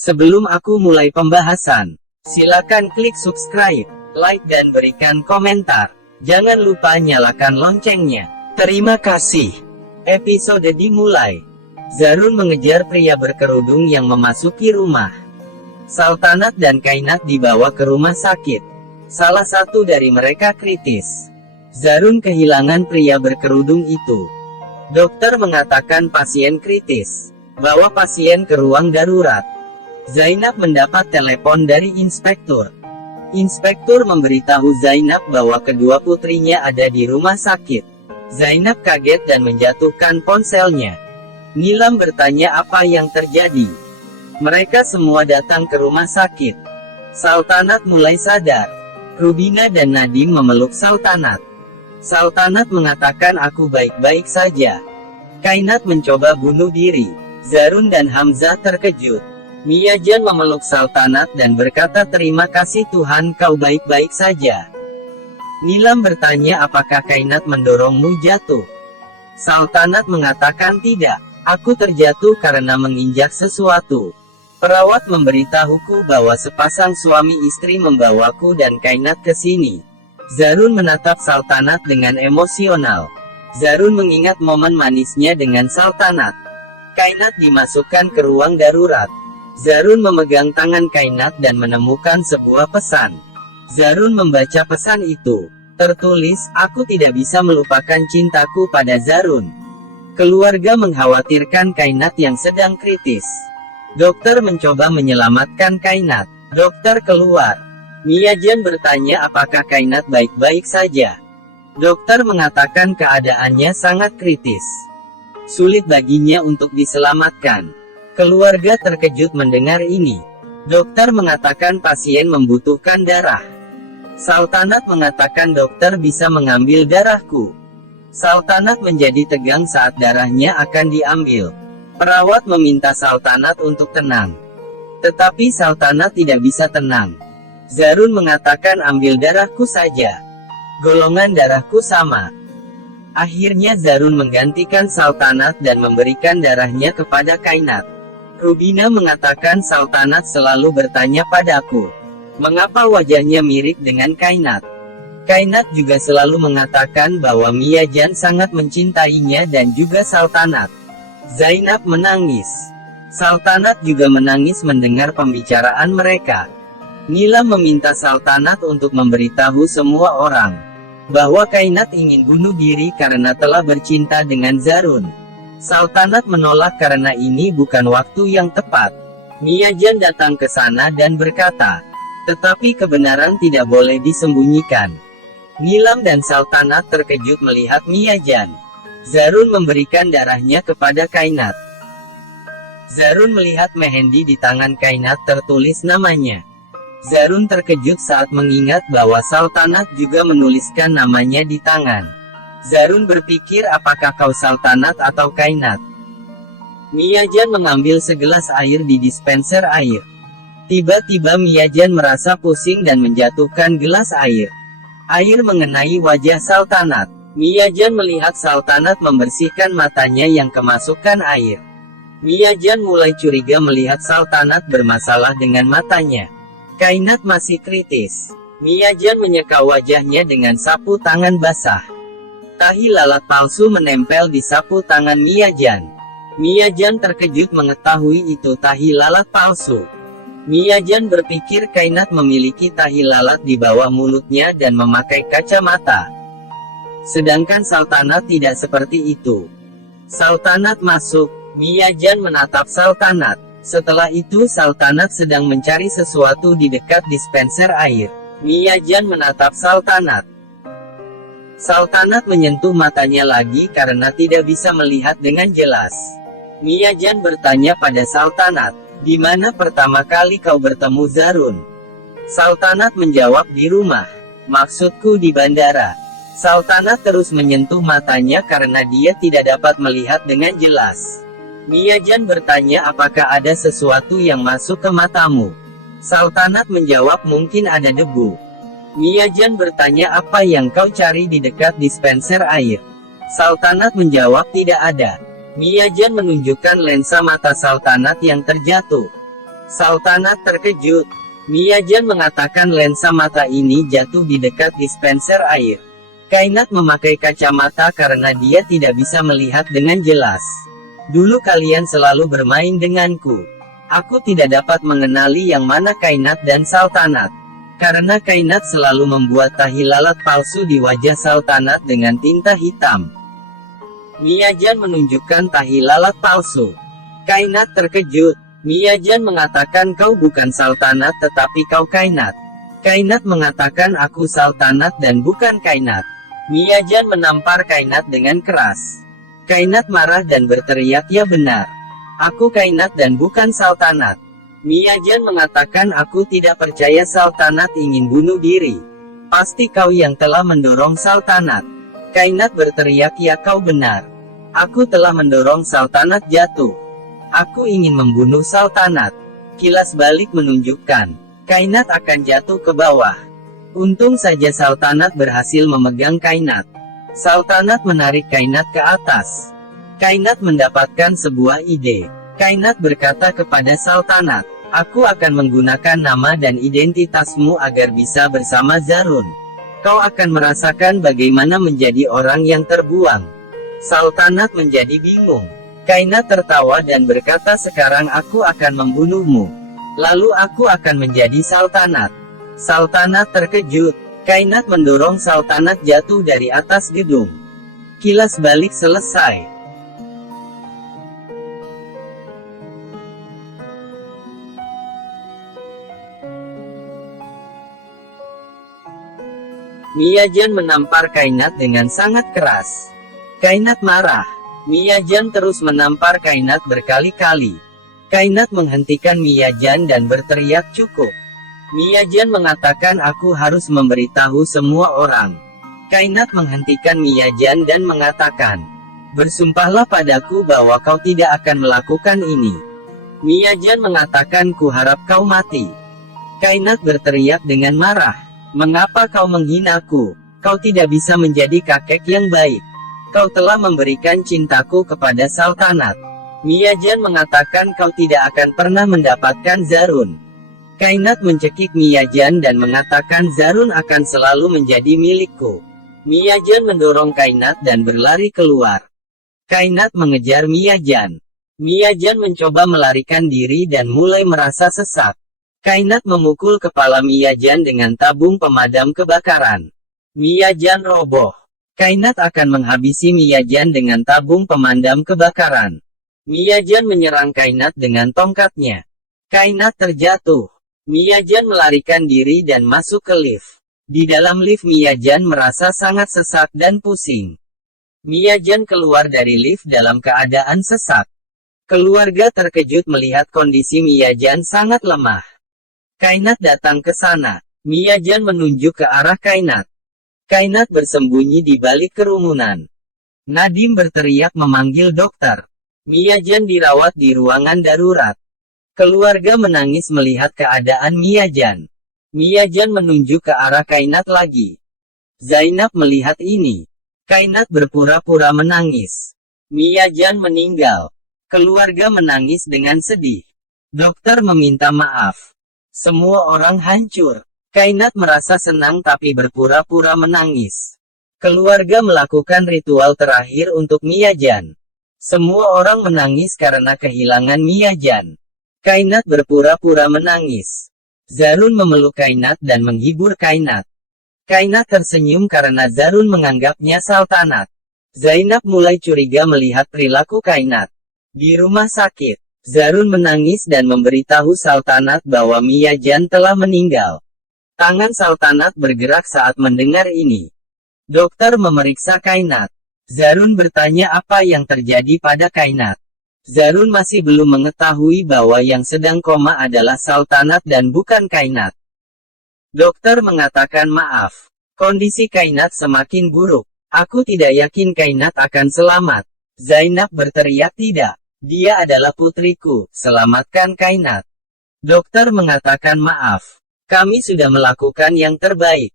Sebelum aku mulai pembahasan, silakan klik subscribe, like dan berikan komentar. Jangan lupa nyalakan loncengnya. Terima kasih. Episode dimulai. Zarun mengejar pria berkerudung yang memasuki rumah. Saltanat dan Kainat dibawa ke rumah sakit. Salah satu dari mereka kritis. Zarun kehilangan pria berkerudung itu. Dokter mengatakan pasien kritis. Bawa pasien ke ruang darurat. Zainab mendapat telepon dari inspektur. Inspektur memberitahu Zainab bahwa kedua putrinya ada di rumah sakit. Zainab kaget dan menjatuhkan ponselnya. Nilam bertanya apa yang terjadi. Mereka semua datang ke rumah sakit. Saltanat mulai sadar. Rubina dan Nadim memeluk Saltanat. Saltanat mengatakan aku baik-baik saja. Kainat mencoba bunuh diri. Zarun dan Hamzah terkejut. Miajan memeluk Saltanat dan berkata terima kasih Tuhan kau baik-baik saja. Nilam bertanya apakah Kainat mendorongmu jatuh. Saltanat mengatakan tidak. Aku terjatuh karena menginjak sesuatu. Perawat memberitahuku bahwa sepasang suami istri membawaku dan Kainat ke sini. Zarun menatap Saltanat dengan emosional. Zarun mengingat momen manisnya dengan Saltanat. Kainat dimasukkan ke ruang darurat. Zarun memegang tangan Kainat dan menemukan sebuah pesan. Zarun membaca pesan itu. Tertulis, aku tidak bisa melupakan cintaku pada Zarun. Keluarga mengkhawatirkan Kainat yang sedang kritis. Dokter mencoba menyelamatkan Kainat. Dokter keluar. Miajan bertanya apakah Kainat baik-baik saja. Dokter mengatakan keadaannya sangat kritis. Sulit baginya untuk diselamatkan. Keluarga terkejut mendengar ini. Dokter mengatakan pasien membutuhkan darah. Saltanat mengatakan dokter bisa mengambil darahku. Saltanat menjadi tegang saat darahnya akan diambil. Perawat meminta Saltanat untuk tenang. Tetapi Saltanat tidak bisa tenang. Zarun mengatakan ambil darahku saja. Golongan darahku sama. Akhirnya Zarun menggantikan Saltanat dan memberikan darahnya kepada Kainat. Rubina mengatakan Saltanat selalu bertanya padaku. Mengapa wajahnya mirip dengan Kainat? Kainat juga selalu mengatakan bahwa Miajan sangat mencintainya dan juga Saltanat. Zainab menangis. Saltanat juga menangis mendengar pembicaraan mereka. Nilam meminta Saltanat untuk memberitahu semua orang bahwa Kainat ingin bunuh diri karena telah bercinta dengan Zarun. Saltanat menolak karena ini bukan waktu yang tepat. Miajan datang ke sana dan berkata, tetapi kebenaran tidak boleh disembunyikan. Nilam dan Saltanat terkejut melihat Miajan. Zarun memberikan darahnya kepada Kainat. Zarun melihat mehendi di tangan Kainat tertulis namanya. Zarun terkejut saat mengingat bahwa Saltanat juga menuliskan namanya di tangan. Zarun berpikir apakah kau Saltanat atau Kainat. Miajan mengambil segelas air di dispenser air. Tiba-tiba Miajan merasa pusing dan menjatuhkan gelas air. Air mengenai wajah Saltanat. Miajan melihat Saltanat membersihkan matanya yang kemasukan air. Miajan mulai curiga melihat Saltanat bermasalah dengan matanya. Kainat masih kritis. Miajan menyeka wajahnya dengan sapu tangan basah. Tahi lalat palsu menempel di sapu tangan Miajan. Miajan terkejut mengetahui itu tahi lalat palsu. Miajan berpikir Kainat memiliki tahi lalat di bawah mulutnya dan memakai kacamata. Sedangkan Saltanat tidak seperti itu. Saltanat masuk. Miajan menatap Saltanat. Setelah itu Saltanat sedang mencari sesuatu di dekat dispenser air. Miajan menatap Saltanat. Saltanat menyentuh matanya lagi karena tidak bisa melihat dengan jelas. Miajan bertanya pada Saltanat, di mana pertama kali kau bertemu Zarun? Saltanat menjawab di rumah. Maksudku di bandara. Saltanat terus menyentuh matanya karena dia tidak dapat melihat dengan jelas. Miajan bertanya apakah ada sesuatu yang masuk ke matamu. Saltanat menjawab mungkin ada debu. Miajan bertanya apa yang kau cari di dekat dispenser air. Saltanat menjawab tidak ada. Miajan menunjukkan lensa mata Saltanat yang terjatuh. Sultanat terkejut. Miyajan mengatakan lensa mata ini jatuh di dekat dispenser air. Kainat memakai kacamata karena dia tidak bisa melihat dengan jelas. Dulu kalian selalu bermain denganku. Aku tidak dapat mengenali yang mana Kainat dan Sultanat. Karena Kainat selalu membuat tahi lalat palsu di wajah Sultanat dengan tinta hitam. Miyajan menunjukkan tahi lalat palsu. Kainat terkejut. Miyajan mengatakan kau bukan Sultanat tetapi kau Kainat. Kainat mengatakan aku Sultanat dan bukan Kainat. Miyajan menampar Kainat dengan keras. Kainat marah dan berteriak ya benar. Aku Kainat dan bukan Sultanat. Miyajan mengatakan aku tidak percaya Sultanat ingin bunuh diri. Pasti kau yang telah mendorong Sultanat. Kainat berteriak ya kau benar. Aku telah mendorong Sultanat jatuh. Aku ingin membunuh Sultanat. Kilas balik menunjukkan, Kainat akan jatuh ke bawah. Untung saja Sultanat berhasil memegang Kainat. Sultanat menarik Kainat ke atas. Kainat mendapatkan sebuah ide. Kainat berkata kepada Sultanat, aku akan menggunakan nama dan identitasmu agar bisa bersama Zarun. Kau akan merasakan bagaimana menjadi orang yang terbuang. Sultanat menjadi bingung. Kainat tertawa dan berkata sekarang aku akan membunuhmu. Lalu aku akan menjadi Sultanat. Sultanat terkejut. Kainat mendorong Sultanat jatuh dari atas gedung. Kilas balik selesai. Miyajan menampar Kainat dengan sangat keras. Kainat marah. Miyajan terus menampar Kainat berkali-kali. Kainat menghentikan Miyajan dan berteriak cukup. Miyajan mengatakan aku harus memberitahu semua orang. Kainat menghentikan Miyajan dan mengatakan, bersumpahlah padaku bahwa kau tidak akan melakukan ini. Miyajan mengatakan ku harap kau mati. Kainat berteriak dengan marah, mengapa kau menghinaku? Kau tidak bisa menjadi kakek yang baik. Kau telah memberikan cintaku kepada Sultanat. Miyajan mengatakan kau tidak akan pernah mendapatkan Zarun. Kainat mencekik Miyajan dan mengatakan Zarun akan selalu menjadi milikku. Miyajan mendorong Kainat dan berlari keluar. Kainat mengejar Miyajan. Miyajan mencoba melarikan diri dan mulai merasa sesak. Kainat memukul kepala Miyajan dengan tabung pemadam kebakaran. Miyajan roboh. Kainat akan menghabisi Miyajan dengan tabung pemadam kebakaran. Miyajan menyerang Kainat dengan tongkatnya. Kainat terjatuh. Miyajan melarikan diri dan masuk ke lift. Di dalam lift Miyajan merasa sangat sesak dan pusing. Miyajan keluar dari lift dalam keadaan sesak. Keluarga terkejut melihat kondisi Miyajan sangat lemah. Kainat datang ke sana. Miyajan menunjuk ke arah Kainat. Kainat bersembunyi di balik kerumunan. Nadim berteriak memanggil dokter. Miyajan dirawat di ruangan darurat. Keluarga menangis melihat keadaan Miyajan. Miyajan menunjuk ke arah Kainat lagi. Zainab melihat ini. Kainat berpura-pura menangis. Miyajan meninggal. Keluarga menangis dengan sedih. Dokter meminta maaf. Semua orang hancur. Kainat merasa senang tapi berpura-pura menangis. Keluarga melakukan ritual terakhir untuk Miyajan. Semua orang menangis karena kehilangan Miyajan. Kainat berpura-pura menangis. Zarun memeluk Kainat dan menghibur Kainat. Kainat tersenyum karena Zarun menganggapnya Sultanat. Zainab mulai curiga melihat perilaku Kainat. Di rumah sakit, Zarun menangis dan memberitahu Sultanat bahwa Miyajan telah meninggal. Tangan Sultanat bergerak saat mendengar ini. Dokter memeriksa Kainat. Zarun bertanya apa yang terjadi pada Kainat. Zarun masih belum mengetahui bahwa yang sedang koma adalah Sultanat dan bukan Kainat. Dokter mengatakan maaf. Kondisi Kainat semakin buruk. Aku tidak yakin Kainat akan selamat. Zainab berteriak tidak. Dia adalah putriku. Selamatkan Kainat. Dokter mengatakan maaf. Kami sudah melakukan yang terbaik.